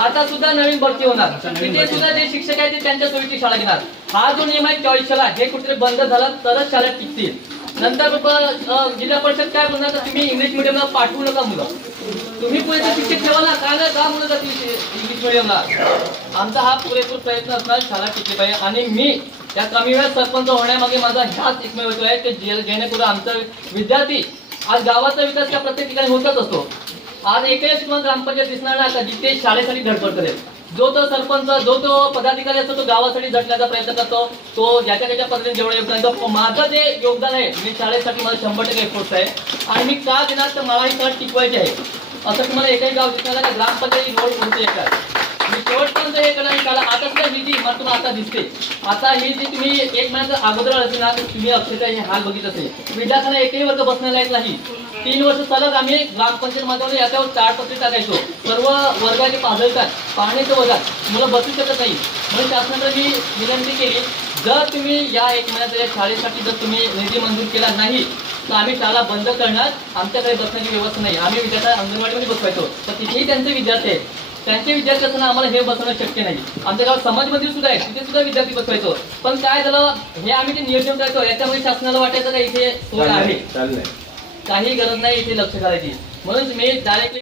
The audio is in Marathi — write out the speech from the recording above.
आता सुद्धा नवीन भरती होणार, तिथे सुद्धा जे शिक्षक आहेत ते त्यांच्या सोयीची शाळा घेणार. हा जो नियम आहे चॉईस शाळा हे कुठे बंद झाला तरच शाळेत टिकतील. नंतर जिल्हा परिषद काय म्हणणार, तुम्ही इंग्लिश मिडियमला पाठवू नका मुलं, तुम्ही पुढे शिक्षक ठेवा ना, का मुलं जातील इंग्लिश मिडियमला. आमचा हा पुरेपूर प्रयत्न असणार शाळा टिकली पाहिजे. आणि मी या कमी वेळात सरपंच होण्यामागे माझा ह्याच एकमेव हेतू आहे की जेणेकरून आमचा विद्यार्थी, आज गावाचा विकास त्या प्रत्येक ठिकाणी होतच असतो. आज एकही तुम्हाला ग्रामपंचायत दिसणार नाही का जिथे शाळेसाठी धडपड करेल. जो तो सरपंच, जो तो पदाधिकारी असतो तो गावासाठी झटण्याचा प्रयत्न करतो, तो ज्याच्या त्याच्या पद्धतीने जेवढं योगदान देतो. माझं जे योगदान आहे मी शाळेसाठी माझं 100% एफर्ट्स आहे. आणि मी का देणार तर मला ही शाळा टिकवायची आहे. असं तुम्हाला एकही गाव दिसणार नाही ग्रामपंचायत रोड कोणते एका मी शेवटपर्यंत हे करणार शाळा. आता सुद्धा ही जी इमारत तुम्हाला आता दिसते, आता ही जी तुम्ही एक महिन्याच्या अगोदर असेल ना, तुम्ही अक्षरशः हे हाल बघितलं असेल. विद्यार्थ्यांना एकही वर्ग बसण्याला येत नाही. 3 वर्ष सलग आम्ही ग्रामपंचायत माध्यमाने याच्यावर ताडपत्री टाकायचो. सर्व वर्गाचे पाजळतात, पाण्याच्या वर्गात मुलं बसू शकत नाही. म्हणून शासनाकडे मी विनंती केली, जर तुम्ही या 1 महिन्यात या शाळेसाठी जर तुम्ही निधी मंजूर केला नाही तर आम्ही शाळा बंद करणार. आमच्याकडे बसण्याची व्यवस्था नाही. आम्ही विद्यार्थ्यांना अंगणवाडीमध्ये बसवायचो, तर तिथेही त्यांचे विद्यार्थी आहेत. त्यांचे विद्यार्थी असताना आम्हाला हे बसवणं शक्य नाही. आमच्या गावात समाज मंदिर सुद्धा आहे, तिथे सुद्धा विद्यार्थी बसवायचो. पण काय झालं, हे आम्ही ते नियोजन करायचो, याच्यामुळे शासनाला वाटायचं का इथे सोय आहे, काही गरज नाही इथे लक्ष करायची. म्हणून मी डायरेक्टली